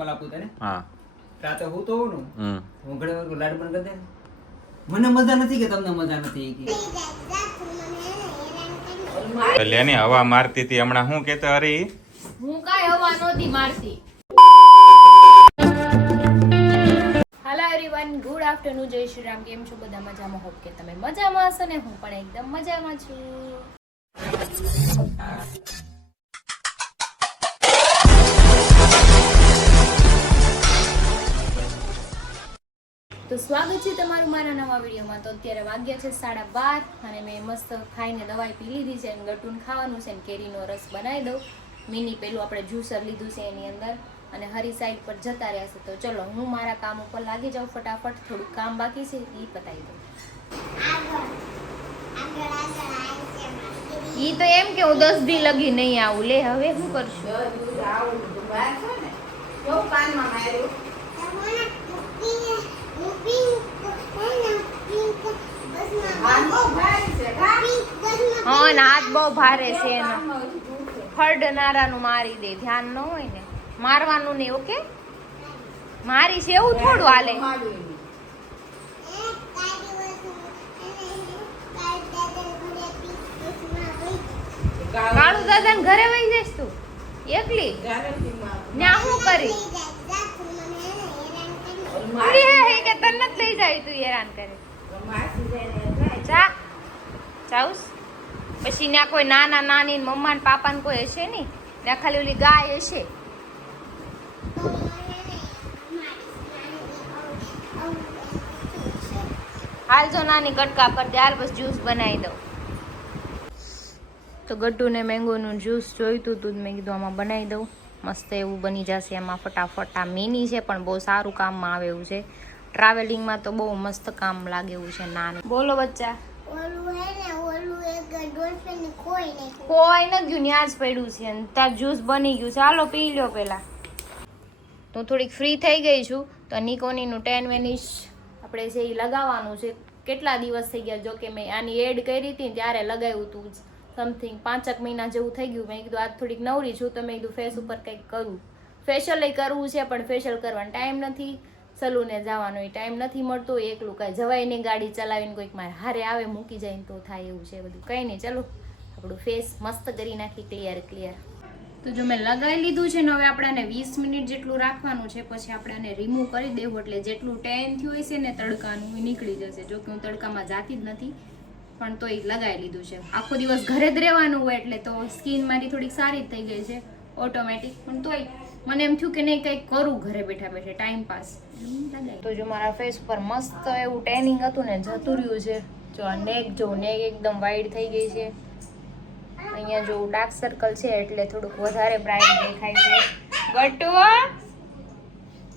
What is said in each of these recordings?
પલાપું તને હા રાતે હું તો હોઉં ને હું ઘરે લાડ બંધ કરી દે મને મજા નથી કે તમને મજા નથી કે લેની હવા મારતી હતી હમણાં હું કેતો અરે હું કાંઈ હવા નહોતી મારતી. હેલો એવરીવન, ગુડ આફ્ટરનૂન, જય શ્રી રામ. કેમ છો બધા? મજામાં? હોપ કે તમે મજામાં હશો ને હું પણ એકદમ મજામાં છું. તો સ્વાગત છે તમારું મારા નવા વિડીયોમાં. તો અત્યારે વાગ્યા છે 12:30 અને મેં મસ્ત ખાઈને દવાઈ પી લીધી છે અને ગટુન ખાવાનું છે ને કેરીનો રસ બનાવી દઉં. મિની પેલું આપણે જ્યુસર લીધું છે એની અંદર અને હરી સાઈડ પર જતા રહ્યા છે. તો ચલો હું મારા કામ ઉપર લાગી જાઉં ફટાફટ. થોડુંક કામ બાકી છે એ પતાવી દઉં. ઈ તો એમ કે હું 10 દી લગી નહીં આવું. લે હવે શું કરશું? હા ને હાથ બહુ ભારે છે એનો. ફળડનારાનું મારી દે, ધ્યાન ન હોય ને મારવાનું નહીં. ઓકે મારી છે એવું થોડું હાલે. કાળુ દાદા ને ઘરે વહી જઈશ તું એકલી? ના હું કરી કે તને જ લઈ જાય તું હેરાન કરે. જા જાઉસ પછી ના કોઈ નાના નાની મમ્મા ને પાપા ને કોઈ હશે નહીં. ત્યાં ખાલી ઓલી ગાય હશે. હાલ જો નાની કટકા કરી દે. હાલ બસ જ્યુસ બનાવી દઉં. તો ગટ્ટુ ને મેંગોનું જ્યુસ જોઈતું હતું મેં કીધું આમાં બનાવી દઉં. મસ્ત એવું બની જશે એમાં ફટાફટ. આ મિની છે પણ બહુ સારું કામમાં આવે એવું છે. ટ્રાવેલિંગમાં તો બહુ મસ્ત કામ લાગે એવું છે નાનું. બોલો બચ્ચા. કોઈ ન ગયું ન્યા જ પડ્યું છે અને ત્યાં જ્યુસ બની ગયું છે. હાલો પી લો પેલા. તો થોડીક ફ્રી થઈ ગઈ છું. તો નિકોનીનું 10 વેનિશ આપણે જે લગાવવાનું છે. કેટલા દિવસ થઈ ગયા, જો કે મેં આની એડ કરી હતી ત્યારે લગાવ્યું હતું. સમથિંગ 5 મહિના જેવું થઈ ગયું. મેં કીધું આજ થોડીક નવરી છું તો મેં કીધું ફેસ ઉપર કંઈક કરું. ફેશિયલ કરવું છે પણ ફેશિયલ કરવાનો ટાઈમ નથી. સલૂને જવાનો એ ટાઈમ નથી મળતો. એકલું કાંઈ જવાય નહીં. ગાડી ચલાવીને કોઈક મારે હારે આવે મૂકી જાય ને તો થાય એવું છે બધું. કંઈ નહીં, ચલો આપણું ફેસ મસ્ત કરી નાખી ક્લિયર. તો જો મેં લગાવી લીધું છે ને હવે આપણે 20 મિનિટ જેટલું રાખવાનું છે. પછી આપણે આને રિમૂવ કરી દેવું એટલે જેટલું ટેન થયું હોય છે ને તડકાનું એ નીકળી જશે. જો કે હું તડકામાં જાતી જ નથી પણ તો એ લગાવી લીધું છે. આખો દિવસ ઘરે જ રહેવાનું હોય એટલે તો સ્કિન મારી થોડીક સારી જ થઈ ગઈ છે ઓટોમેટિક. પણ તોય મને એમ થયું કે નહીં કંઈક કરું ઘરે બેઠા બેઠા ટાઈમ પાસ. તો જો મારા ફેસ ઉપર મસ્ત એવું ટેનિંગ હતું ને જતું રહ્યું છે. જો આ નેક એકદમ વાઇડ થઈ ગઈ છે. અહીંયા જો ડાર્ક સર્કલ છે એટલે થોડુંક વધારે બ્રાઇટ દેખાય છે. ગટ્ટુ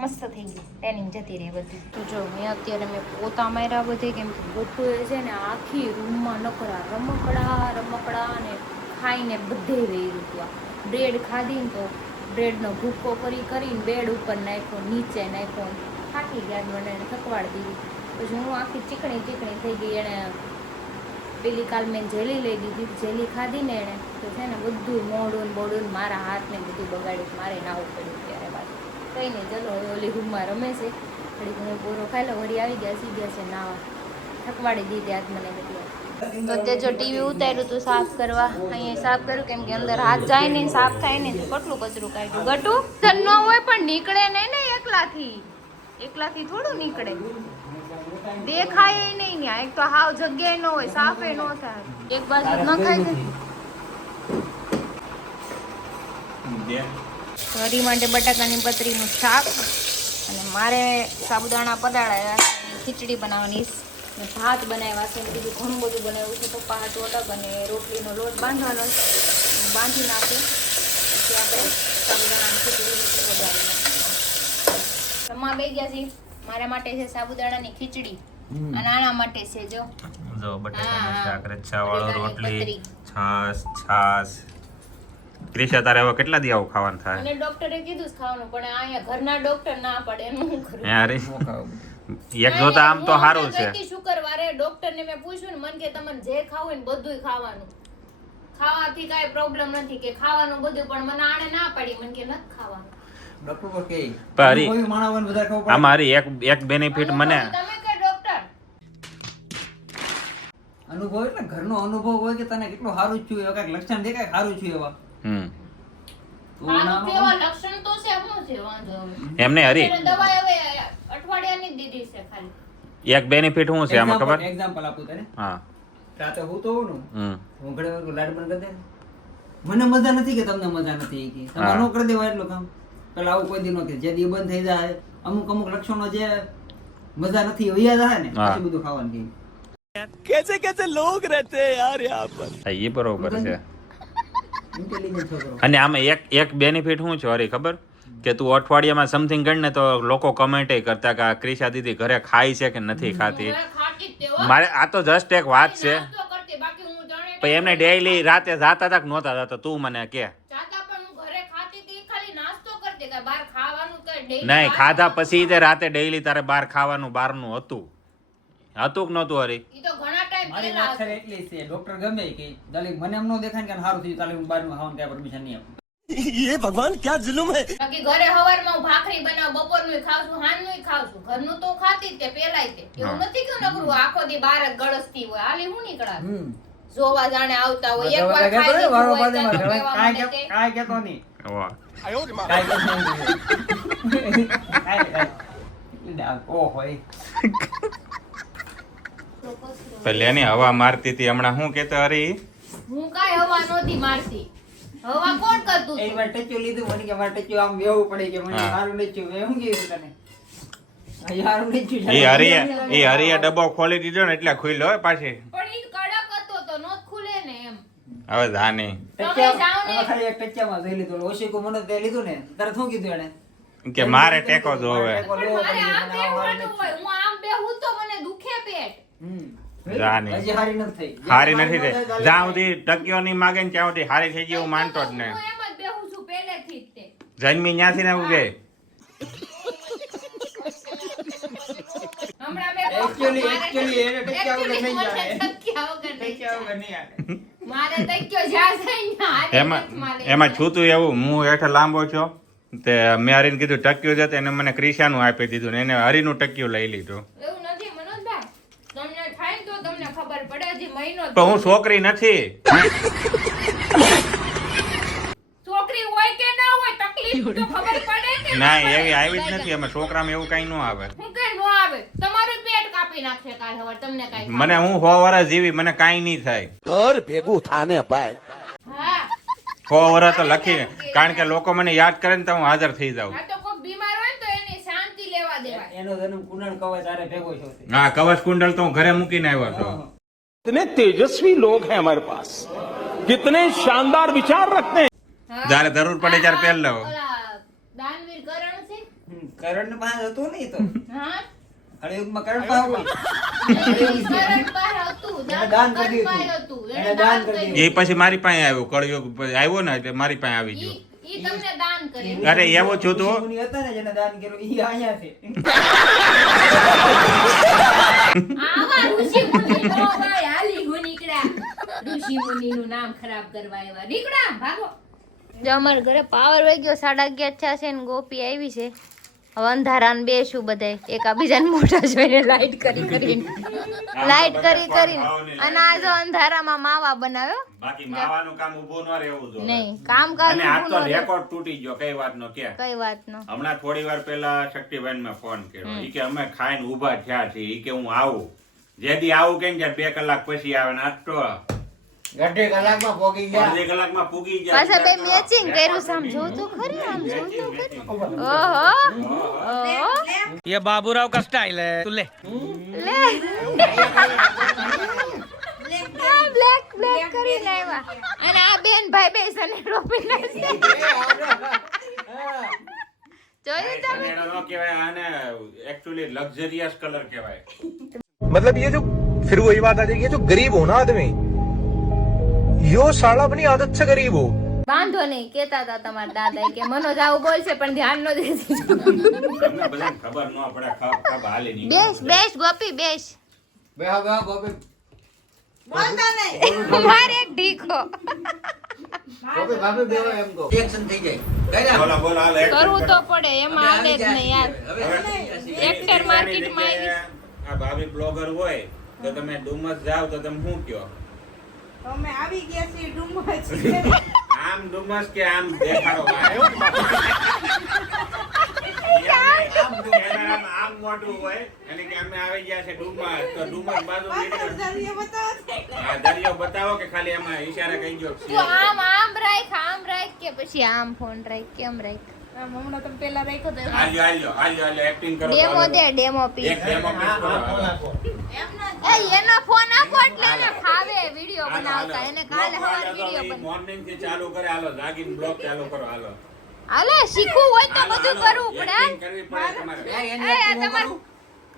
મસ્ત થઈ ગયું, ટેનિંગ જતી રહી બધી. તો જો મેં અત્યારે મેં પોતા માર્યા બધે કેમ કે ગટ્ટુ એ છે ને આખી રૂમમાં નકરા રમકડા ને ખાઈને બધે વહી રૂપિયા. બ્રેડ ખાધી ને તો બ્રેડનો ભૂકો કરીને બેડ ઉપર નાખ્યો, નીચે નાખ્યો. થાકી ગયા મને થકવાડી દીધી. પછી હું આખી ચીકણી થઈ ગઈ. એણે પેલી કાલ મેં જેલી લઈ દીધી. જેલી ખાધી ને એણે તો છે ને બધું મોડું મારા હાથને બધું બગાડી. મારે નાવું પડ્યું ત્યારે પાછું. કંઈ નહીં, ચલો હવે ઓલી રૂમમાં રમે છે. ઘડીક હું બોરો ખાઈ લો. વળી આવી ગયા સીધા છે નાવા. થકવાડી દીધી આજ મને બધી. તો તે જો ટીવી ઉતાર્યું તું સાફ કરવા. અહીંયા સાફ કર્યું કેમ કે અંદર હાથ જાય ને સાફ થાય ને કેટલું કચરું કાઢ્યું. ગટુ ન હોય પણ નીકળે નહીં ને એકલાથી થોડું નીકળે. દેખાય નહીં ને. એક તો હાવ જગ્યાએ ન હોય, સાફે ન થાય. એક બાજુ ન ખાય છે. હરી માટે બટાકાની પતરીનું શાક અને મારે સાબુદાણા પલાળ્યા, ખીચડી બનાવવાની, ભાત બનાવ્યા છે. બીજું ઘણું બધું બનાવ્યું છે. પપ્પા હાટું અટક અને રોટલીનો લોટ બાંધવાનો બાંધી નાખું પછી આપણે સાબુદાણાની ખીચડી વગાડી નાખીએ. જમવા બે ગયા છે. મારા માટે છે સાબુદાણાની ખીચડી અને આના માટે છે જો બટાકાનું શાક, રચ્છાવાળો રોટલી, છાસ. ક્રિશા તારે હવે કેટલા દી આવું ખાવાનું થાય? અને ડોક્ટરે કીધું ખાવાનું પણ અહીંયા ઘરના ડોક્ટર ના પડે એનું શું કરું? યાર એક જોતા આમ તો સારું છે. શુક્રવારે ડોક્ટરને મેં પૂછ્યું ને મને કે તમને જે ખાવું હોય ને બધુંય ખાવાનું. ખાવાથી કાંઈ પ્રોબ્લેમ નથી કે ખાવાનું બધું, પણ મને આણે ના પાડી. મને કે નથી ખાવાનું. ડોક્ટર પર કે પણ હરી- કોઈ માણસને વધારે ખબર પડે. આમાં હરી એક બેનિફિટ મને તમે કે ડોક્ટર અનુભવ એટલે ઘરનો અનુભવ હોય કે તને કેટલું સારું થયું એવા કાંઈક લક્ષણ દેખાય સારું થયું એવા હમ તો આનું ના કેવા લક્ષણ તો છે શું છે વાંધો હવે? એમને હરી એને દવા હવે અઠવાડિયાની જ દીધી છે ખાલી એક બેનિફિટ શું છે આમાં ખબર એક્ઝામ્પલ આપું તને હા રાતે હું તો હોઉં ને હમ હું ઘણી વાર લાડ બંધ કરી દે મને મજા નથી કે તમને મજા નથી કે તમે હા. ન કરી દેવા એટલું કામ પેલા આવું કોઈ દી ન કે જે દી બંધ થઈ જાય અમુક અમુક લક્ષણો જે મજા નથી વૈયા જાય ને હા. પછી બધું ખાવાનું કે હા, એ બરોબર છે ઇન્ટેલિજન્ટ છોકરો અને આમાં એક બેનિફિટ શું છે હરી ખબર કે તું અઠવાડિયામાં સમથિંગ ગણ ને તો લોકો કમેન્ટ કરતા કે આ ક્રિશા દીદી ઘરે ખાય છે કે નથી ખાતી હવે ખાટી જ તે હો. મારે આ તો જસ્ટ એક વાત છે નાસ્તો કરતી, બાકી હું જાણે પણ એમને ડેઈલી રાતે જાતા તક નહોતા જતા તું મને કે જાતા પણ હું ઘરે ખાતી હતી, ખાલી નાસ્તો કરતી, કાંઈ બહાર ખાવાનું કાંઈ daily નહીં બહાર ખાધા ખાવાનું. પછી તે રાતે ડેઈલી તારે બહાર ખાવાનું બહારનું હતું કે નહોતું હરી ઈ તો ઘણા time મારી પહેલા વાત છે એટલી છે ડોક્ટર ગમે કે દાલી મને એમ ન દેખાય કે સારું થયું તાલે હું બહારનું ખાવાનું કઈ પરમિશન નહીં આપું બાકી ઘરે હવારમાં હું ભાખરી બનાવું, બપોરનું ખાવ છું, સાંજનું ખાવ છું, ઘરનું તો હું ખાતી જ તે પેલાય તે. એવું હા. નથી કે નકરું આખો દી બહાર જ ગળસતી હોય, હાલી હું નીકળા હમ જોવા જાણે આવતા હોય, એક વાર બધા ખાઈ કહેતો લીધું ને, હોય વારો ત્યાં તો પાડીમાં કહેવા કાંઈ માંડે કે કાંઈ કહેતો નહીં વાહ. કાંઈ કહેતો નહીં. કાંઈ. એટલે ઓહો એ. પેલે એની હવા મારતી હતી હમણાં શું કેતો હરી હું કાંઈ હવા નહોતી મારતી. હવા કોણ કરતું એક હતું? વાર ટચ્યું લીધું મને કે મારે ટચ્યું આમ બેહવું પડે કે મને હા. સારું નહીં થયું. મેં શું કીધું તને આ સારું નહીં થયું. એ હરીએ ડબ્બો ખોલી દીધો ને એટલે ખુલ્યો હોય પાછી પણ ઈ કડક હતો તો નોત ખુલે ને એમ. હવે જાની ટચ્યા- જાઓ ને. આમાં ખાલી એક ટચ્યામાં જોઈ લીધું. ઓશિકો મને તે લીધું ને તરત શું કીધું એને કે મારે ટેકો જોવે પણ મારે આમ બેહવાનું હોય, હું આમ બેહું તો મને દુખે પેટ. હમ. જાની. હજી હારી નથી થઈ. હારી નથી થઈ જ્યાં સુધી ટક્યો નહીં માગે ને ત્યાં સુધી હારી થઈ ગઈ એવું માનતો જ ને હું એમ જ બેહું છું પહેલેથી જ તે. જન્મી ન્યાથી ને ઉગે હમણાં મેં Actually- મારે- actually એને ટચ્યા વગર નહીં Actually ચાલે. મને ટક્યા વગર નહીં ટચ્યા ચાલે. વગર નહીં હાલે. મારે તક્યો જ્યાં છે ને હારે એમાં જ મારે. એમાં છૂતું એવું હું હેઠળ લાંબો છો તે મેં હરીને કીધું ટક્યું છે એને મને ક્રિશાનું આપી દીધું ને એને હરીનું ટક્યું લઈ લીધું એવું નથી મનોજભાઈ, તમને થાય તો તમને ખબર પડે. હજી મહિનો જ પણ હું છોકરી નથી છોકરી હોય કે ના હોય તકલીફ તો ખબર પડે કે ના પડે? એવી આવી જ નથી અમે છોકરામાં એવું કઈ ન આવે હું કઈ નો આવે, તમારું પેટ કાપી નાખશે કાલ સવાર, તમને કઈ મને હું 100 વર્ષ જીવી મને કાંઈ નહીં થાય ઘર ભેગું થાને ભાઈ હા 100 વર્ષ તો લખી કારણ કે લોકો મને યાદ કરે ને તો હું હાજર થઈ જાઉં આ તો કોઈ બીમાર હોય ને તો એની શાંતિ લેવા દેવાય. એનો જન્મ કુંડળ કવચ તારે ભેગો છો તે. હા કવચ કુંડલ તો હું ઘરે મૂકીને આવ્યો હતો कितने तेजस्वी लोग हैं हमारे पास कितने शानदार विचार रखते हैं હા. જ્યારે જરૂર પડે ત્યારે પહેર લો ઓલા દાનવીર કરણ છે કરણ પાસે હતું નહીં તો હા કળિયુગમાં કરણ પાસે હોય. કરણ પાસે હતું, એને દાન કરણ કરી પાસે દીધું. હતું, એને એને દાન દાન કરી કર્યું. એ પછી મારી પાસે આવ્યો કળિયુગ પછી આવ્યો ને એટલે મારી પાસે આવી ગયો ઈ તમને દાન કર્યું. અરે એવું છું તું ઋષિમુનિ હતા ને જેને દાન કર્યું ઈ અહીંયા છે. આવા ઋષિમુનિ નો ભાઈ હાલી હું નીકળ્યા. ઋષિમુનિનું નામ ખરાબ કરવા આવ્યા. નીકળ્યા, ભાગો. જો અમારા ઘરે પાવર વહી ગયો, 11:30 થયા છે ને ગોપી આવી છે. હવે અંધારાને બેસું બધાય એકાબીજાને મોઢા જોઈને લાઈટ કરી કરીને અને આ જો અંધારામાં માવા બનાવ્યો. બાકી માવાનું કામ ઊભું ન રહેવું જોઈએ નહીં કામ કાજ અને આજ તો રેકોર્ડ તૂટી ગયો કઈ વાતનો કે કઈ વાતનો. હમણાં થોડી વાર પહેલા શક્તિબેન મેં ફોન કર્યો ઈ કે અમે ખાઈને ઊભા થયા છીએ ઈ કે હું આવું જેદી આવું કેમ કે 2 કલાક પછી આવે ને આજ તો અડધી કલાકમાં પોગી ગયા. 2 કલાકમાં પૂગી ગયા પાછા બે મેચિંગ કર્યું છે. આમ જોઉં તો ખરી, આમ જોઉં તો ખરી. ઓહો ઓહો ये बाबूराव का स्टाइल है तू ले લે આ બ્લેક કરીને આવ્યા અને આ બેન ભાઈ બેસને રોપીને છે. જોયું તમે? કનેડો નો કહેવાય આને એકચ્યુઅલી લક્ઝરિયસ કલર કહેવાય मतलब ये जो फिर वही बात आ जाएगी जो गरीब हो ना आदमी यो साला अपनी आदत से गरीब हो વાંધો નહીં, કેતા હતા તમારા દાદા કે મનોજ આવું બોલશે પણ ધ્યાન ન દેતી. તમને બધાને ખબર ન પડે ખબ હાલી નહીં બેસ બેસ ગોપી બેસ. બેહો બેહો ગોપી. મારે એક ઢીકો રિએક્શન થઈ જાય બોલો બોલો હાલો કરવું તો પડે એમાં હાલે જ નહીં યાર એક્ટર માર્કેટમાં આ ભાભી બ્લોગર હોય તો તમે ડુમસ જાવ તો તમે શું કયો અમે આવી ગયા છીએ ડુમસ આમ ડુમસ કે આમ દેખાડો આમ મોટું હોય અને કે અમે આવી ગયા છે ડુમસ તો ડુમસ બાજુ દરિયો બતાવો કે ખાલી એમાં ઈશારા કહી ગયો તું આમ રાખ કે પછી આમ ફોન રાખ કેમ રાખ હમણાં તમે પેલા રાખ્યો તો હાલ્યો એક્ટિંગ કરો ડેમો દે ડેમો પી એક ડેમો પીસ કરો એ એનો ફોન આપો એટલે એને ફાવે વિડિયો બનાવતા એને કાલે હવાર વિડિયો બન મોર્નિંગ થી ચાલુ કરે હાલો જાગીને બ્લોગ ચાલુ કરો હાલો હાલે શીખવું હોય તો બધું કરવું પડે Acting કરવી પડે તમારે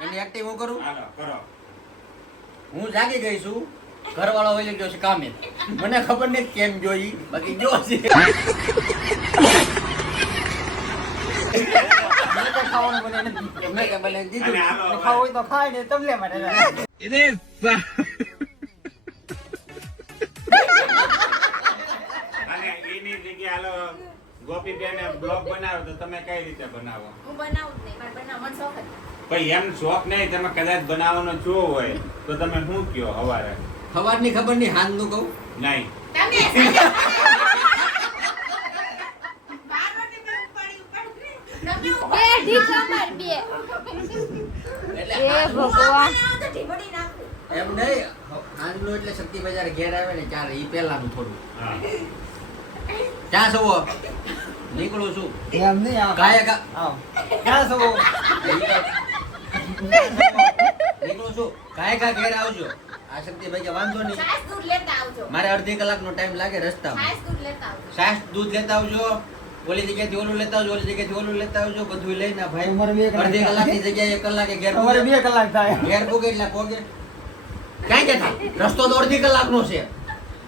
એની એક્ટિંગ હું કરું હાલો કરો હું જાગી ગઈ છું ઘરવાળો વહી ગયો છે કામે મને ખબર નથી કેમ જોઈ બાકી જો છે ખાવાનું બને મેં કે બને દીધું અને હાલો ખાવું હોય તો ખાય ને તમને માટે અને એની જગ્યાએ હાલો ગોપીબેને બ્લોગ બનાવો તો તમે કઈ રીતે બનાવો હું બનાવું જ નહીં મારે બનાવવાનો શોખ જ ભાઈ એમ શોખ નહીં તમે કદાચ બનાવવાનો જો હોય તો તમે શું કયો હવારે સવારની ખબર નહીં હાંજ નું કહું નહીં તમે બે ઢીકો માર બે એટલે એ ભગવાન એમ નહીં હાંજ નું એટલે શક્તિ બજાર ઘેર આવે ને ત્યારે ઈ પહેલાનું થોડું હા ક્યાં છો નીકળું છું એમ નહીં આમ કાયા કા આમ ક્યાં છો નીકળું છું કાયા ઘેર આવજો આ શક્તિ ભાઈ કે વાંધો નહીં છાશ દૂધ લેતા આવજો મારે અડધી કલાકનો ટાઈમ લાગે રસ્તામાં છાશ દૂધ લેતા આવજો છાશ દૂધ લેતા આવજો ઓલી જગ્યાએથી ઓલું લેતા આવજો ઓલી જગ્યાએથી ઓલું લેતા આવજો બધું લઈને ભાઈ અમારે 2 કલાક અડધી કલાકની જગ્યાએ 1 કલાકે ઘેર અમારે પૂગે. 2 કલાક થાય ઘેર પૂગે એટલે પોગે ક્યાં કે થાય રસ્તો તો અડધી કલાકનો છે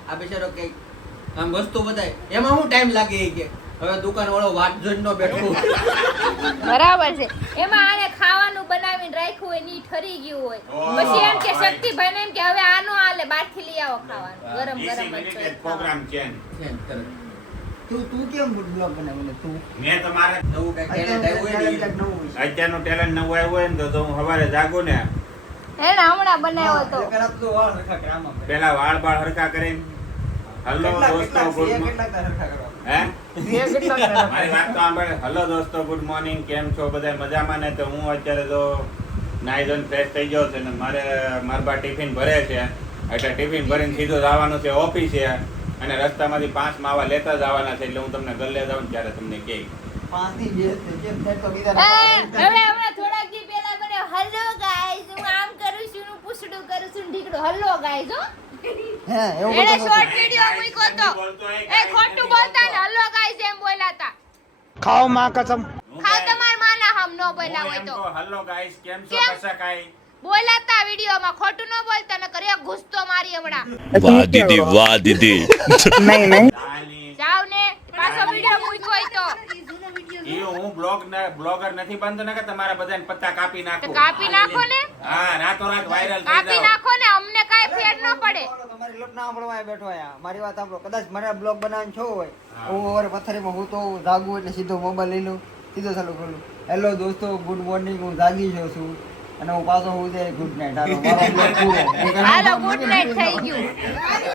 આ બિચારો કે આમ વસ્તુ બધાય એમાં શું ટાઈમ લાગે એ કે હવે દુકાન વાળો વાટ જોઈને નો બેઠો બરાબર છે એમાં આને ખાવાનું બનાવીને રાખ્યું હોય ની ઠરી ગયું હોય પછી એમ કે શક્તિભાઈ ને એમ કે હવે આનો હાલે બહારથી લઈ આવો ખાવાનું ગરમ 20 ગરમ જ મિનિટ હોય. પ્રોગ્રામ ચેન્જ તું કેમ બ્લોગ બનાવીને તું મેં તમારે નવું કઈ talent આવ્યું હોય ને ઈ. અત્યારનું ટેલેન્ટ નવું આવ્યું હોય ને તો હું સવારે જાગું ને એને હમણાં બનાવ્યો તો પેલા વાળ બાળ હરખા કરીને હલો દોસ્તો ગુડ હે મારી વાત તો સાંભળ હલો દોસ્તો ગુડ મોર્નિંગ કેમ છો બધા મજામાં ને તો હું અત્યારે તો નાઈ ધોઈને ફ્રેશ થઈ ગયો છે ને મારા બા ટિફિન ભરે છે એટલે ટિફિન ભરીને સીધો જવાનું છે ઓફિસે અને રસ્તામાંથી 5 માવા લેતા જવાના છે એટલે હું તમને ગલ્લે જાઉં ત્યારે તમને કહી હવે હમણાં થોડાક દી પહેલા મને હલો ગાઈઝ હું આમ કરું છું હું પૂછડું કરું છું ઢીકડું હલો ગાઈઝ હો એને શોર્ટ વિડિયો મૂક્યો તો એ ખોટું બોલતા ને હલો ગાઈઝ એમ બોલાતા ખાઓ માં કસમ ખાવ તમાર માના હમ નો બોલા હોય તો હલો ગાઈસ કેમ છો કેમ? કશા કાઈ બોલાતા વિડિયોમાં ખોટું ન બોલતા ન કરે ગુસ્સો મારી હમણાં वाह दीदी દાલી જાવ ને પાછો વિડિયો મૂક્યો હોય તો એ હું બ્લોગર નથી બનતો ને કે તમારા બધાને પત્તા કાપી તો નાખું કાપી નાખો ને હા રાતોરાત વાયરલ થઈ કાપી જાવ નાખો ને અમને કાઈ ફેર ન પડે તમારી લપ ના સાંભળવા અહીંયા બેઠો અહીંયા મારી વાત સાંભળો કદાચ મારે બ્લોગ બનાવવાનો છો હોય હા. હું ઓવર પથ્થરીમાં હું તો જાગું એટલે સીધો મોબાઈલ લઈ લઉં સીધો ચાલુ કરું હેલો દોસ્તો ગુડ મોર્નિંગ હું જાગી ગયો છું અને હું પાછો હું ગુડ નાઇટ હાલો મારો બ્લોગ પૂરો હાલો ગુડ નાઈટ થઈ ગયું